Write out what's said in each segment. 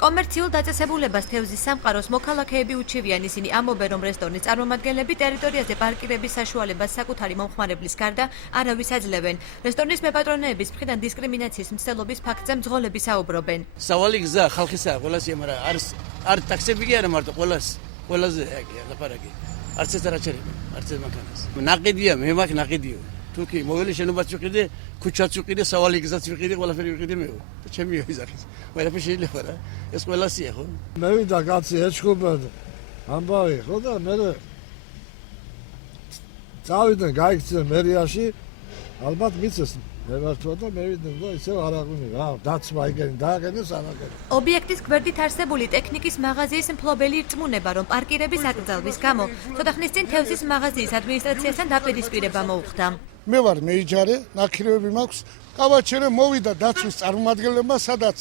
კომერციულ დაწესებულებას თევზის სამყაროს მოქალაქეები უჩივიან, ისინი ამბობენ, რომ რესტორნის წარმომადგენლები ტერიტორიაზე პარკირების საშუალებას საკუთარი მომხმარებლის გარდა არავის აძლევენ. რესტორნის მეპატრონეების მხრიდან დისკრიმინაციის მცდელობის ფაქტზე მძღოლები საუბრობენ. სავალი გზა ხალხისა ყველას იმარა არ ტაქსები კი არა მარტო ყველაზე ლაპარაკი. არც ეს არაჩერები, არც ეს მანქანას. ნაყიდია, მე მაგ ნაყიდიო. თუკი მოველი შენობაც ვიყიდე, ქუჩაც ვიყიდე, სავალი გზაც ვიყიდე, ყველაფერი ვიყიდე მეო. ჩემი იზახის. ყველაფერი შეიძლება რა. ეს ყველასია ხო? მე ვიდა კაცი ეჩხუბა ამბავი ხო და მე წავიდნენ გაიქცე მერიაში ალბათ მიცეს მე ვართვა და მე ვიდნენ და ისევ არ აღვინე რა დაცვა იგენი დააგენეს არაგენ. ობიექტის გვერდით არსებული ტექნიკის მაღაზიის მფლობელი ირწმუნება, რომ პარკირების აკრძალვის გამო ცოტა ხნის წინ თევზის მაღაზიის ადმინისტრაციასთან დაპირისპირება მოუხდა. მე ვარ მეიჯარე, ნაკირევები მაქვს. კავაჩერე მოვიდა დაცვის წარმომადგენლებმა, სადაც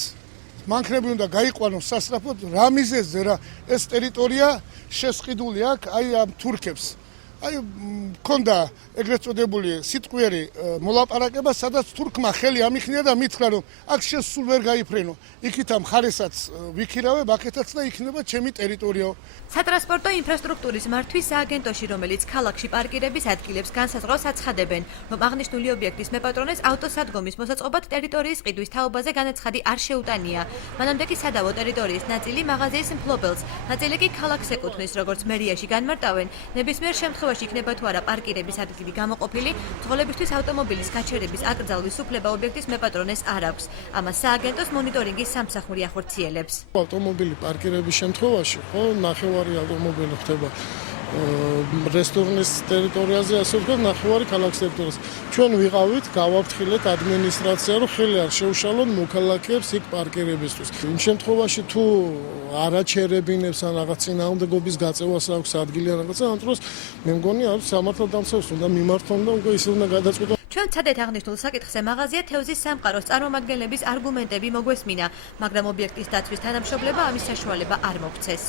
მანქანები უნდა გაიყვანოს სასწრაფოდ, რა მიზეზზე რა ეს ტერიტორია შესყიდული აქვს აი ამ თურქებს. აი მქონდა ეგრეთ წოდებული სიტყვიერი მოლაპარაკება, სადაც თურქმა ხელი ამიხნია და მითხრა, რომ აქ შენ სულ ვერ გაიფრენო. იქით ამ ხარესაც ვიქირავებ, აქეთაც და იქნება ჩემი ტერიტორია. სატრანსპორტო ინფრასტრუქტურის მართვის სააგენტოში, რომელიც ქალაქში პარკირების ადგილებს განსაზღვრავს აცხადებენ, რომ აღნიშნული ობიექტის მეპატრონეს ავტოსადგომის მოსაწყობად ტერიტორიის ყიდვის თაობაზე განაცხადი არ შეუტანია. მანამდე კი სადავო ტერიტორიის ნაწილი მაღაზიის მფლობელს, ნაწილი კი ქალაქს ეკუთვნის, როგორც მერიაში განმარტავენ, ნებისმიერ შემთხვევაში იქნება თუ არა პარკირების ადგილი გამოყოფილი, მძღოლებისთვის ავტომობილის გაჩერების აკრძალვის უფლება ობიექტის მეპატრონეს არ აქვს. ამას სააგენტოს მონიტორინგის სამსახური ახორციელებს. ავტომობილი პარკირების შემთხვევაში ხო ნახევარი ავტომობილი ხდება რესტორნის ტერიტორიაზე, ასე ვთქვათ, ნახევარი ქალაქის ტერიტორიაზე. ჩვენ ვიყავით, გავაფრთხილეთ ადმინისტრაცია, რომ ხელი არ შეუშალონ მოქალაქეებს იქ პარკირებისთვის. იმ შემთხვევაში თუ არაჩერებინებს ან რაღაც წინააღმდეგობის გაწევას აქვს ადგილი ან რაღაცა, ამ დროს მე მგონი არის სამართალდამცავს უნდა მიმართონ და უკვე ისე უნდა გადაწყვიტონ. ჩვენ ვცადეთ აღნიშნულ საკითხზე მაღაზია თევზის სამყაროს წარმომადგენლების არგუმენტები მოგვესმინა, მაგრამ ობიექტის დაცვის თანამშრომლება ამის საშუალება არ მოგვცეს.